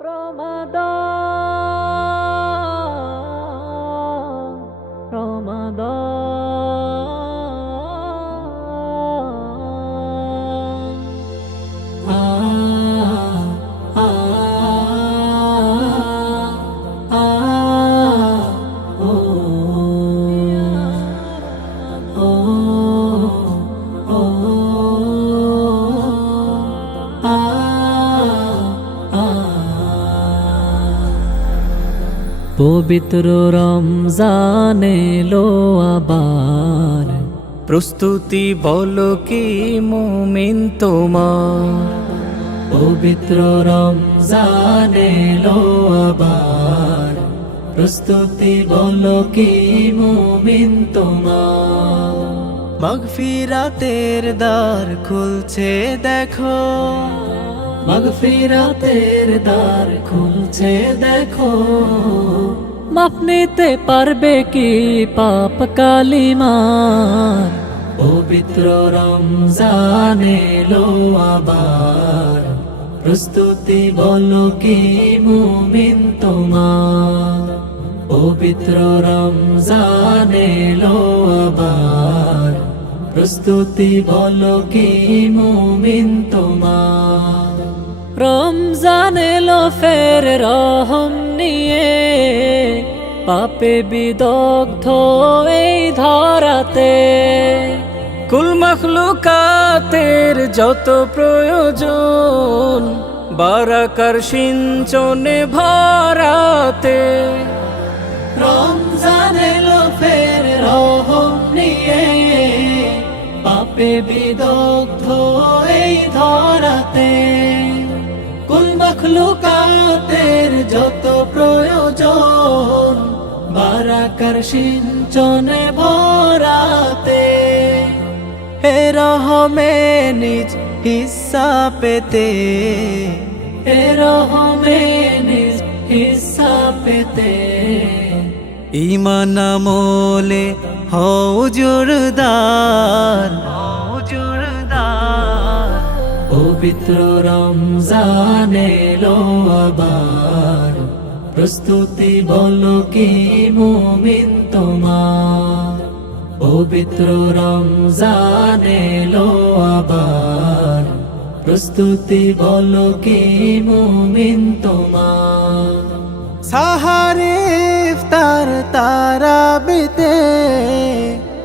রমাদান রমাদান আ আ আ ও ও ও আ আ পবিত্র রমজান এলো আবার, প্রস্তুতি বলো কি মুমিন তোমার। পবিত্র রমজান এলো আবার, প্রস্তুতি বলো কি মুমিন তোমার। মাগফিরাতের দ্বার খুলছে দেখো, মাগফিরাতের দ্বার খুলছে দেখো। মাপ নিতে পারবে কি পাপ কালিমার। পবিত্র রমজান এলো আবার, প্রস্তুতি বলো কি মুমিন তোমার। পবিত্র রমজান এলো আবার, প্রস্তুতি বলো কি মুমিন তোমার। রমজান এলো ফের রহম নিয়ে, পাপে বিদগ্ধ এই ধরাতে। কুল মখলুকাতের যত প্রয়োজন, বারাকার সিঞ্চনে ভরাতে। রমজান এলো ফের রহম নিয়ে, পাপে বিদগ্ধ এই ধরাতে। কুল মখলুকাতের যত প্রয়োজন, বারাকার সিঞ্চনে ভরাতে। হে রহমে নিজ হিস্সা পেতে, হে রহমে নিজ হিস্সা পেতে। ঈমান আমলে হও জোরদার, পবিত্র রমজান এলো আবার, প্রস্তুতি বলো কি মুমিন তোমার। পবিত্র রমজান এলো আবার, প্রস্তুতি বলো কি মুমিন তোমার। সাহারে ইফতার তারাবিতে,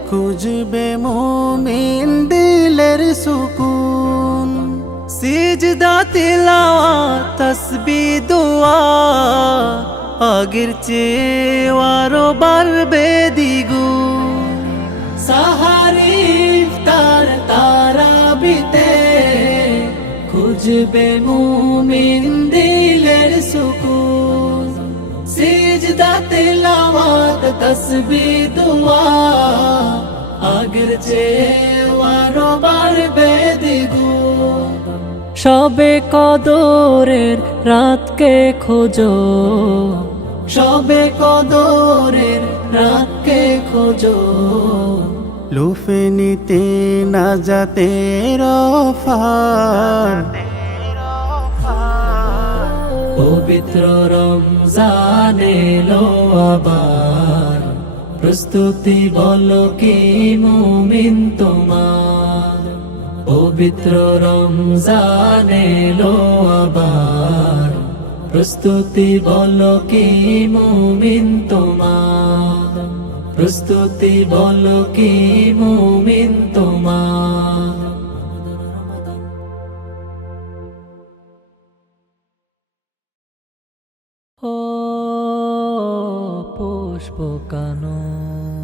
খুঁজবে মুমিন দিলের সুকুন। সিজদা তিলাওয়াত তাসবিহ দোয়া, আগের চেয়ে আরো বাড়বে দ্বিগুণ। সাহারি ইফতার তারাবিতে, খুঁজবে মুমিন দিলের সুকুন। সিজদা তিলাওয়াত তাসবিহ দোয়া, আগের চেয়ে আরো বাড়বে দ্বিগুণ। সবে কদরের রাতকে খোঁজো, সবে কদরের রাতকে খোঁজো। লুফে নিতে না যাতে রফার, পবিত্র রমজান এলো আবার, প্রস্তুতি বলো কি মুমিন তোমার। পবিত্র রমজান এলো আবার, প্রস্তুতি বলো কি মুমিন তোমার। প্রস্তুতি বলো কি মুমিন তোমার। ও পুষ্প কানন